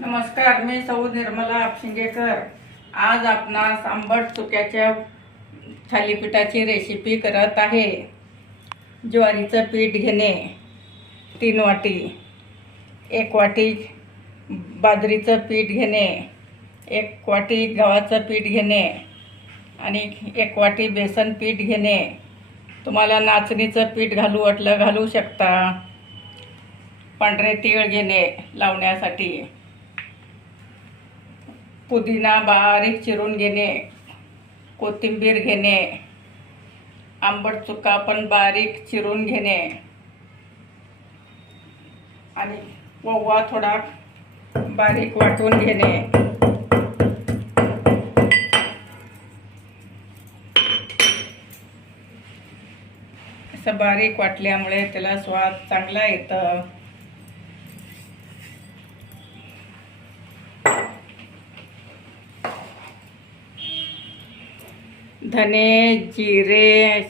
नमस्कार मी सौ निर्मला आपशिंगेकर आज आपणास आंबट चुक्याच्या थालीपीठाची रेसिपी करत आहे. ज्वारीचं पीठ घेणे तीन वाटी. एक वाटी बाजरीचं पीठ घेणे एक वाटी गव्हाचं पीठ घेणे आणि एक वाटी बेसन पीठ घेणे. तुम्हाला नाचणीचं पीठ घालू वाटलं घालू शकता. पांढरे तीळ घेणे लावण्यासाठी. पुदिना बारीक चिरून घेणे कोथिंबीर घेणे आंबट चुका पण बारीक चिरून घेणे. आणि ओवा थोडा बारीक वाटून घेणे. असं बारीक वाटल्यामुळे त्याला स्वाद चांगला येतं. धने जिरे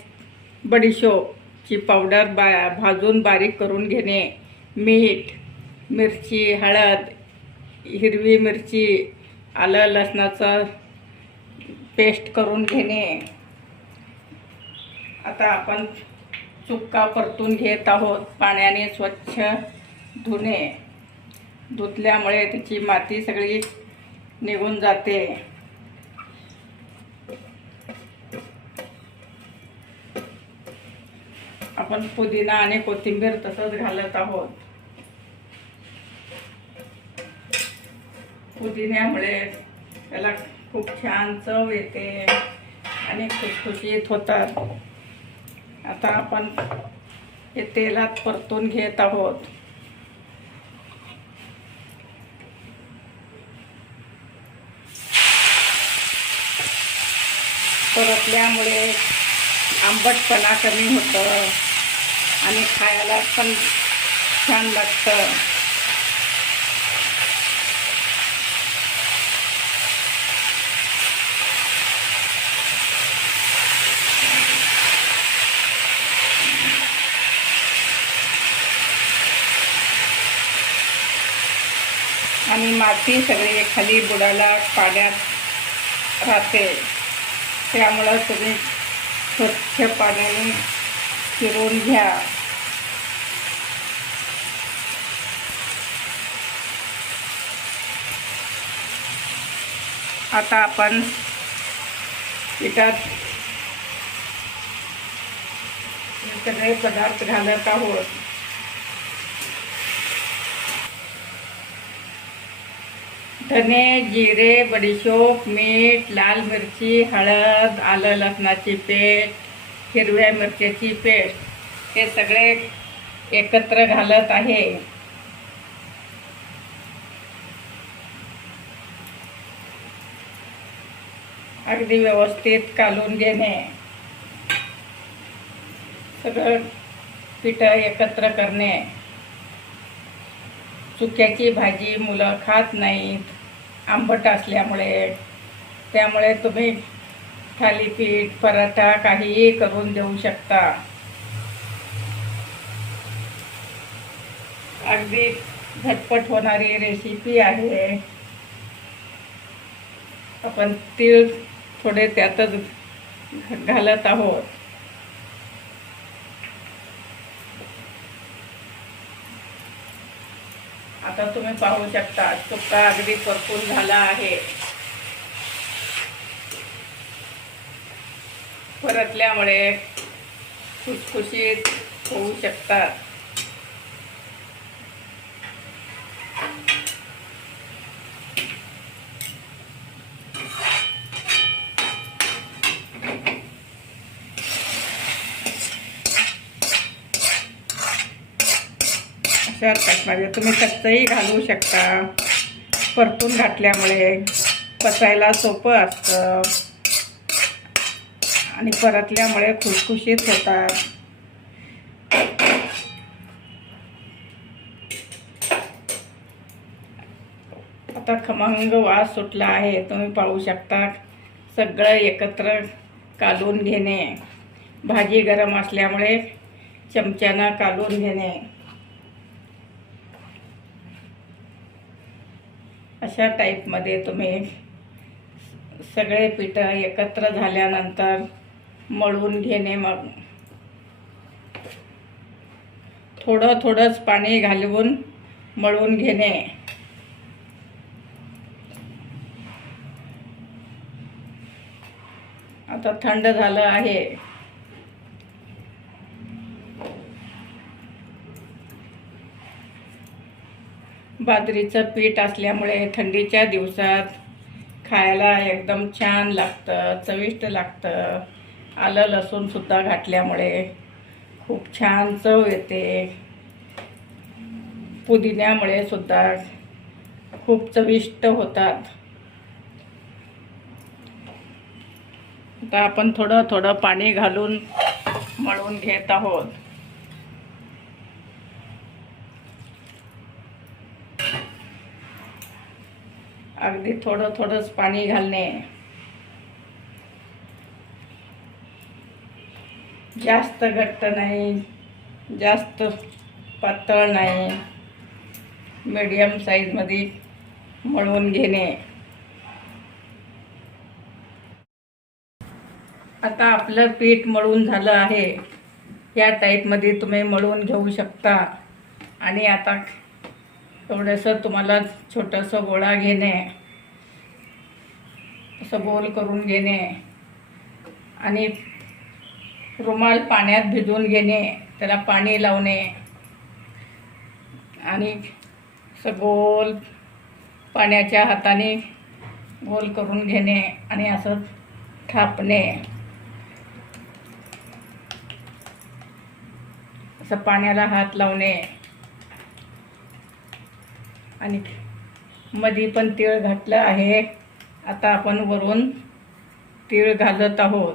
बडीशोपची पावडर बा भाजून बारीक करून घेणे. मीठ मिरची हळद हिरवी मिरची आलं लसणाचं पेस्ट करून घेणे. आता आपण चुक्का परतून घेत आहोत. पाण्याने स्वच्छ धुणे. धुतल्यामुळे त्याची माती सगळी निघून जाते. आपण पुदिना आणि कोथिंबीर तसंच घालत आहोत. पुदिन्यामुळे त्याला खूप छान चव येते आणि खुशखुशीत होतात. आता आपण हे तेलात परतून घेत आहोत. परतल्यामुळे आंबटपणा कमी होतं. आणि खायला पण छान लागतं. आणि माती सगळी खाली बुडाला पाण्यात राहते. त्यामुळं तुम्ही स्वच्छ पाण्याने फिरून घ्या. आता आपण पिठात सगळे पदार्थ घालत आहोत. धने जिरे बडीशोप मीठ लाल मिरची हळद आलं लसणाची पेस्ट हिरव्या मिरच्याची पेस्ट हे सगळे एकत्र घालत आहे. अगदी व्यवस्थित कालून घेणे. सगळं पिठं एकत्र करणे. चुक्याची भाजी मुलं खात नाहीत आंबट असल्यामुळे. त्यामुळे तुम्ही थालीपीठ पराठा काहीही करून देऊ शकता. अगदी झटपट होणारी रेसिपी आहे. आपण तीळ थोडे त्यातच घालत आहोत. आता तुम्ही पाहू शकता चुक्का अगदी परतून झाला आहे. परतल्यामुळे खुसखुशीत होऊ शकतात. अशा तुम्ही कच्चंही घालू शकता. परतून घातल्यामुळे पचायला सोपं असतं. आणि परतल्यामुळे खुसखुशीत होतात. आता खमंग वास सुटला आहे. तुम्ही पाहू शकता सगळं एकत्र कालून घेणे. भाजी गरम असल्यामुळे चमच्यानं कालून घेणे. अशा टाईपमध्ये तुम्ही सगळे पिठं एकत्र झाल्यानंतर मळून घेणे मग थोडं थोडंच पाणी घालवून मळून घेणे. आता थंड झालं आहे. बाजरीचं पीठ असल्यामुळे थंडीच्या दिवसात खायला एकदम छान लागतं चविष्ट लागतं. आलं लसूणसुद्धा घातल्यामुळे खूप छान चव येते. पुदिन्यामुळे सुद्धा खूप चविष्ट होतात. आता आपण थोडं थोडं पाणी घालून मळून घेत आहोत. अगदी थोडं थोडंच पाणी घालणे. जास्त घट्ट नाही जास्त पातळ नाही. मीडियम साईजमध्ये मळवून घेणे. आता आपलं पीठ मळून झालं आहे. या टाईपमध्ये तुम्ही मळून घेऊ शकता. आणि आता थोडंसं तुम्हाला छोटंसं गोळा घेणे. असं गोल करून घेणे. आणि रुमाल पाण्यात भिजवून घेणे त्याला पाणी लावणे आणि असं गोल पाण्याच्या हाताने गोल करून घेणे आणि असं थापणे. असं पाण्याला हात लावणे. आणि मधी पण तीळ घातलं आहे. आता आपण वरून तीळ घालत आहोत.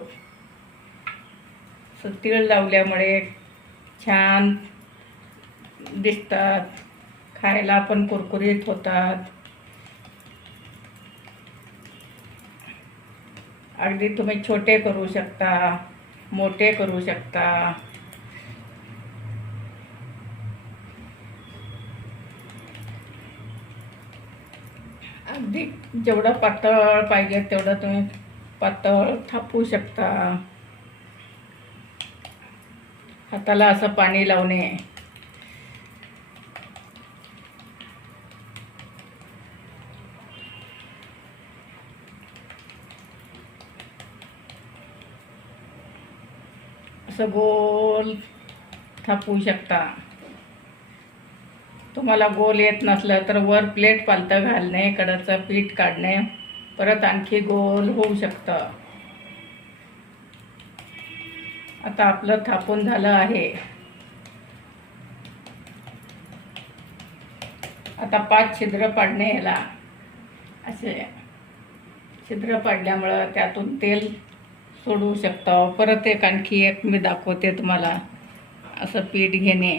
सो तीळ लावल्यामुळे छान दिसतात. खायला पण कुरकुरीत होतात. अगदी तुम्ही छोटे करू शकता मोठे करू शकता. अगदी जेवढं पातळ पाहिजे तेवढं तुम्ही पातळ थापू शकता. हाताला असं पाणी लावणे. असं गोल थापू शकता. तुम्हाला गोल येत नसलं तर वर प्लेट पालतं घालणे कडाचं पीठ काढणे परत आणखी गोल होऊ शकतं. आता आपलं थापून झालं आहे. आता पाच छिद्र पाडणे याला. असे छिद्र पाडल्यामुळं त्यातून तेल सोडू शकता. परत एक आणखी एक मी दाखवते तुम्हाला. असं पीठ घेणे.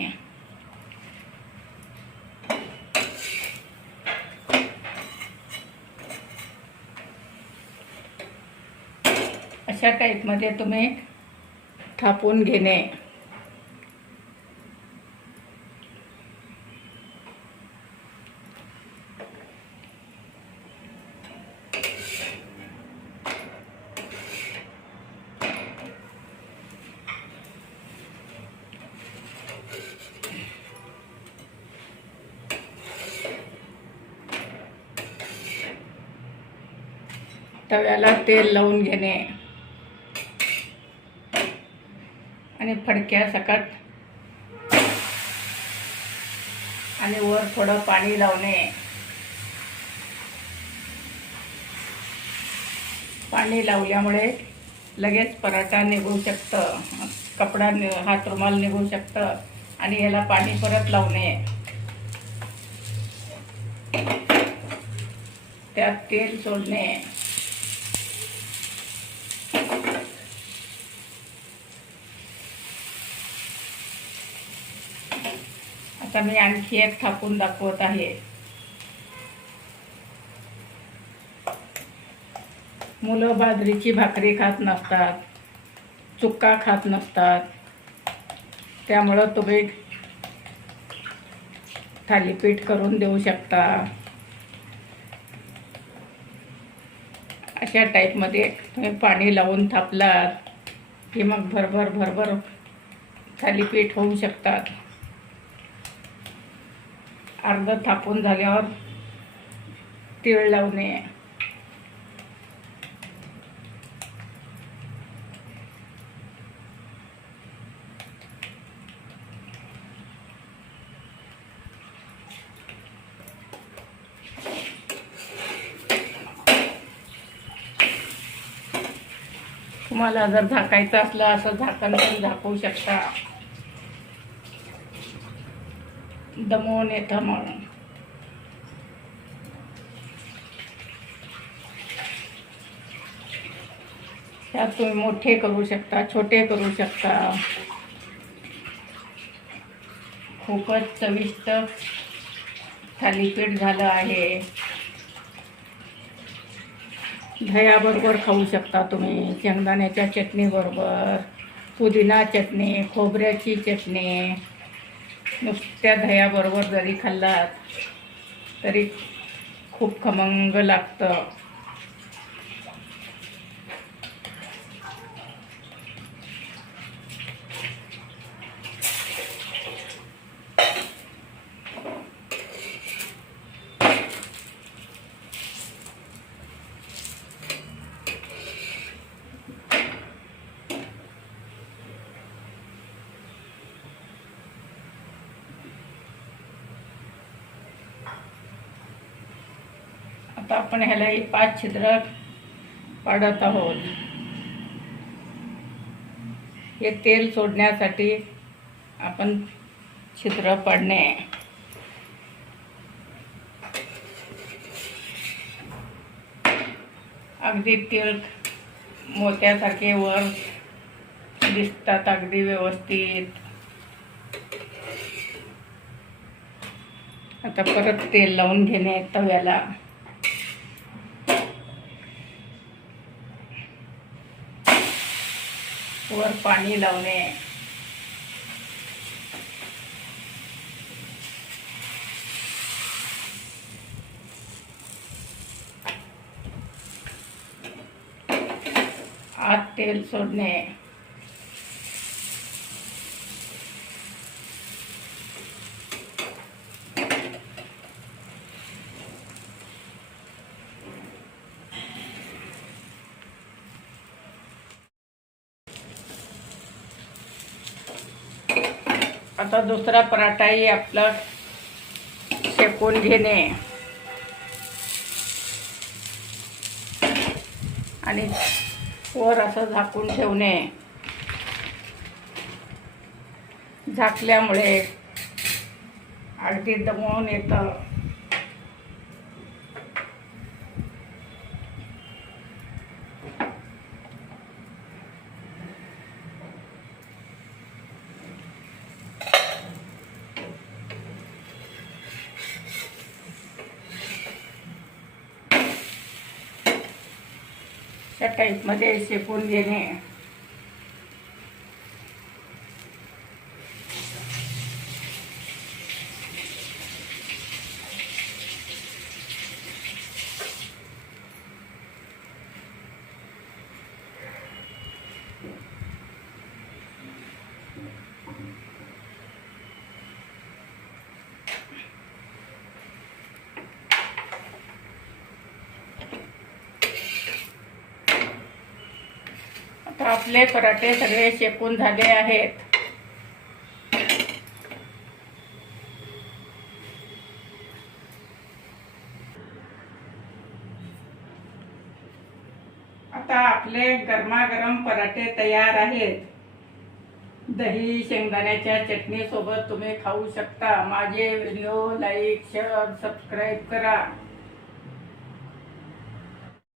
अशा टाईपमध्ये तुम्ही थापून घेणे. तव्याला तेल लावून घेणे. आणि फडक्या सकट. आणि वर थोडं पाणी लावणे. पाणी लावल्यामुळे लगेच पराठा निघू शकतं. कपडा नि हात रुमाल निघू शकतं. आणि याला पाणी परत लावणे. त्यात तेल सोडणे. आता मी आणखी एक थापून दाखवत आहे. मुलं बाजरीची भाकरी खात नसतात चुक्का खात नसतात. त्यामुळं तुम्ही थालीपीठ करून देऊ शकता. अशा टाईपमध्ये तुम्ही पाणी लावून थापलात की मग भरभर भरभर थालीपीठ होऊ शकतात. अर्ध थापून झाल्यावर तीळ लावणे तुम्हाला जर झाकायचं असलं असं झाकण पण झाकू शकता. दमवून येतं म्हणून त्यात तुम्ही मोठे करू शकता छोटे करू शकता. खूपच चविष्ट थालीपीठ झालं आहे. दह्याबरोबर खाऊ शकता तुम्ही शेंगदाण्याच्या चटणीबरोबर पुदिना चटणी खोबऱ्याची चटणी. नुसत्या दह्याबरोबर जरी खाल्लात तरी खूप खमंग लागतं. आता आपण ह्याला एक पाच छिद्र पाडत आहोत. हे तेल सोडण्यासाठी आपण छिद्र पाडणे. अगदी तेल मोत्यासारखे वर दिसतात अगदी व्यवस्थित. आता परत तेल लावून घेणे तव्याला. वर पाणी लावणे आत तेल सोडणे आता दुसरा पराठाही आपला शेकून घेणे. आणि वर असं झाकून ठेवणे. झाकल्यामुळे अगदी दमवून येतं. टाईपमध्ये शेकून घेणे. आता आपले पराठे सगळे शेकून झाले आहेत. आता आपले गरमागरम पराठे तयार आहेत. दही शेंगदाण्याच्या चटणीसोबत तुम्ही खाऊ शकता. माझे व्हिडिओ लाईक शेअर सबस्क्राईब करा.